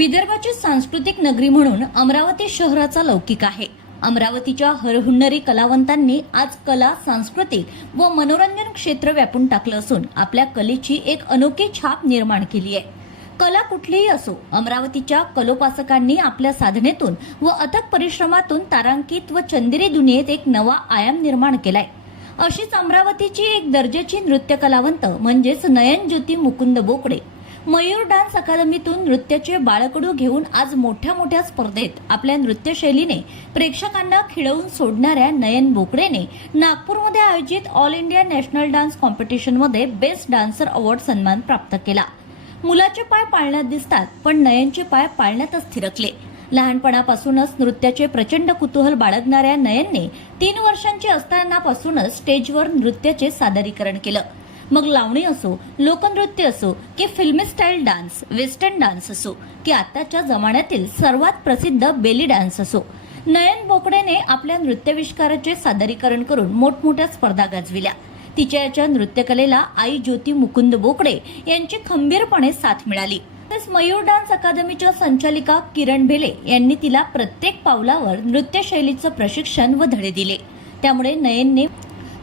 विदर्भाची सांस्कृतिक नगरी म्हणून अमरावती शहराचा लौकिक आहे। अमरावतीच्या हरहुन्नरी कलावंतांनी आज कला, सांस्कृतिक व मनोरंजन क्षेत्र व्यापून टाकलं असून आपल्या कलेची एक अनोखी छाप निर्माण केली आहे। कला कुठलीही असो, अमरावतीच्या कलोपासकांनी आपल्या साधनेतून व अथक परिश्रमातून तारांकित व चंदेरी दुनियेत एक नवा आयाम निर्माण केलाय। अशीच अमरावतीची एक दर्जाची नृत्य कलावंत म्हणजेच नयनज्योती मुकुंद बोकडे मयूर डान्स अकादमीतून नृत्याचे बाळकडू घेऊन आज मोठ्या स्पर्धेत आपल्या नृत्यशैलीने प्रेक्षकांना खिळवून सोडणाऱ्या नयन बोकडेने नागपूरमध्ये आयोजित ऑल इंडिया नॅशनल डान्स कॉम्पिटिशनमध्ये बेस्ट डान्सर अवॉर्ड सन्मान प्राप्त केला। मुलाचे पाय पाळण्यात दिसतात, पण नयनचे पाय पाळण्यातच थिरकले। लहानपणापासूनच नृत्याचे प्रचंड कुतूहल बाळगणाऱ्या नयनने 3 वर्षांची असतानापासूनच स्टेजवर नृत्याचे सादरीकरण केलं। मग लावणी असो, लोकनृत्य असो की फिल्मी स्टाईल डान्स, वेस्टर्न डान्स असो की आताच्या जमान्यातील सर्वात प्रसिद्ध बेली डान्स असो, नयन बोकडेने आपल्या नृत्याविष्काराचे सादरीकरण करून मोठमोठ्या स्पर्धा गाजविल्या। तिच्या याच्या नृत्यकलेला आई ज्योती मुकुंद बोकडे यांची खंबीरपणे साथ मिळाली। तसेच मयूर डान्स अकादमीच्या संचालिका किरण भेले यांनी तिला प्रत्येक पावलावर नृत्य शैलीचं प्रशिक्षण व धडे दिले। त्यामुळे नयनने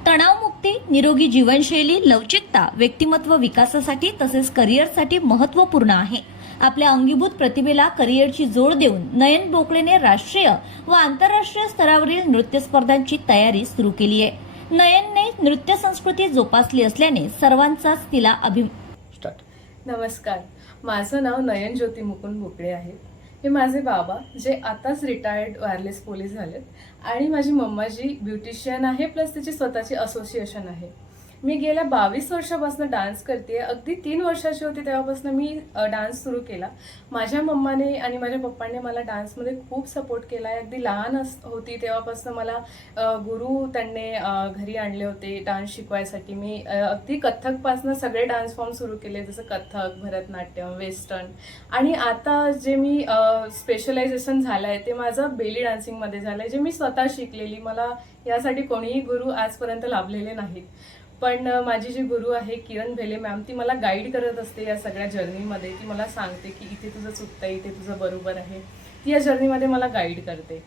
तणावमुक्ती, निरोगी जीवनशैली, लवचिकता व्यक्तिमत्व विकासासाठी तसेच करिअरसाठी महत्त्वपूर्ण आहे। आपल्या अंगीभूत प्रतिभेला करिअरची जोड देऊन नयन बोकडेने राष्ट्रीय व आंतरराष्ट्रीय स्तरावरील नृत्य स्पर्धांची तयारी सुरू केली आहे। नयनने नृत्य संस्कृती जोपासली असल्याने सर्वांचाच तिला नमस्कार, माझं नाव नयनज्योती मुकुंद बोकडे आहे। हे माझे बाबा जे आताच रिटायर्ड वायरलेस पोलीस झालेत आणि माझी मम्मा जी ब्युटिशियन आहे प्लस तिची स्वतःची असोसिएशन आहे। मी गेल्या 22 वर्षापासून डान्स करते। अगदी 3 वर्षाची होती तेव्हापासून मी डान्स सुरू केला। माझ्या मम्माने आणि माझ्या पप्पांनी मला डान्समध्ये खूप सपोर्ट केला आहे। अगदी लहान होती तेव्हापासून मला गुरु त्यांनी घरी आणले होते डान्स शिकवायसाठी। मी अगदी कथ्थकपासून सगळे डान्स फॉर्म सुरू केले, जसं कथ्थक, भरतनाट्यम, वेस्टर्न आणि आता जे मी स्पेशलायझेशन झालं आहे ते माझं बेली डान्सिंगमध्ये झालं आहे, जे मी स्वतः शिकलेली। मला यासाठी कोणीही गुरु आजपर्यंत लाभलेले नाहीत, पण माझी जी गुरु आहे किरण भेले मॅम, ती मला गाईड करत असते या सगळ्या जर्नीमध्ये। ती मला सांगते की इथे तुझं चुकतंय, इथे तुझं बरोबर आहे। ती या जर्नीमध्ये मला गाईड करते।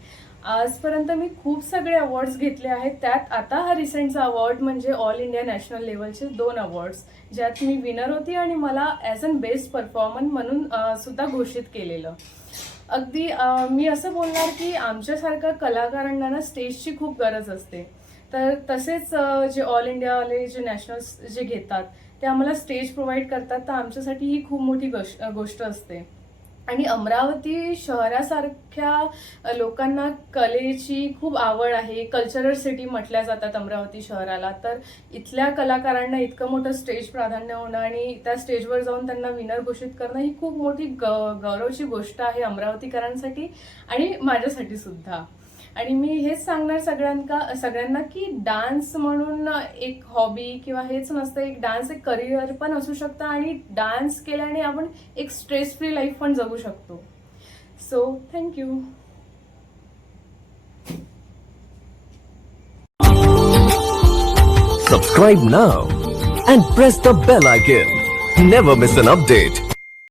आजपर्यंत मी खूप सगळे अवॉर्ड्स घेतले आहेत। त्यात आता हा रिसेंटचा अवॉर्ड म्हणजे ऑल इंडिया नॅशनल लेवलचे 2 अवॉर्ड्स, ज्यात मी विनर होती आणि मला ॲज अन बेस्ट परफॉर्मर म्हणून सुद्धा घोषित केलेलं। अगदी मी असं बोलणार की आमच्यासारख्या कलाकारांना ना स्टेजची खूप गरज असते। तर तसेच जे ऑल इंडियावाले जे नॅशनल जे घेतात ते आम्हाला स्टेज प्रोव्हाइड करतात, तर आमच्यासाठी ही खूप मोठी गोष्ट असते। आणि अमरावती शहरासारख्या लोकांना कलेची खूप आवड आहे। कल्चरल सिटी म्हटल्या जातात अमरावती शहराला। तर इथल्या कलाकारांना इतकं मोठं स्टेज प्राधान्य होणं आणि त्या स्टेजवर जाऊन त्यांना विनर घोषित करणं ही खूप मोठी गौरवची गोष्ट आहे अमरावतीकरांसाठी आणि माझ्यासाठी सुद्धा। आणि मी हेच सांगणार सगळ्यांना की डान्स म्हणून एक हॉबी किंवा हेच नसतं, एक डान्स एक करिअर पण असू शकतं आणि डान्स केल्याने आपण एक स्ट्रेस फ्री लाईफ पण जगू शकतो। So thank you. Subscribe now and press the bell icon. Never miss an update.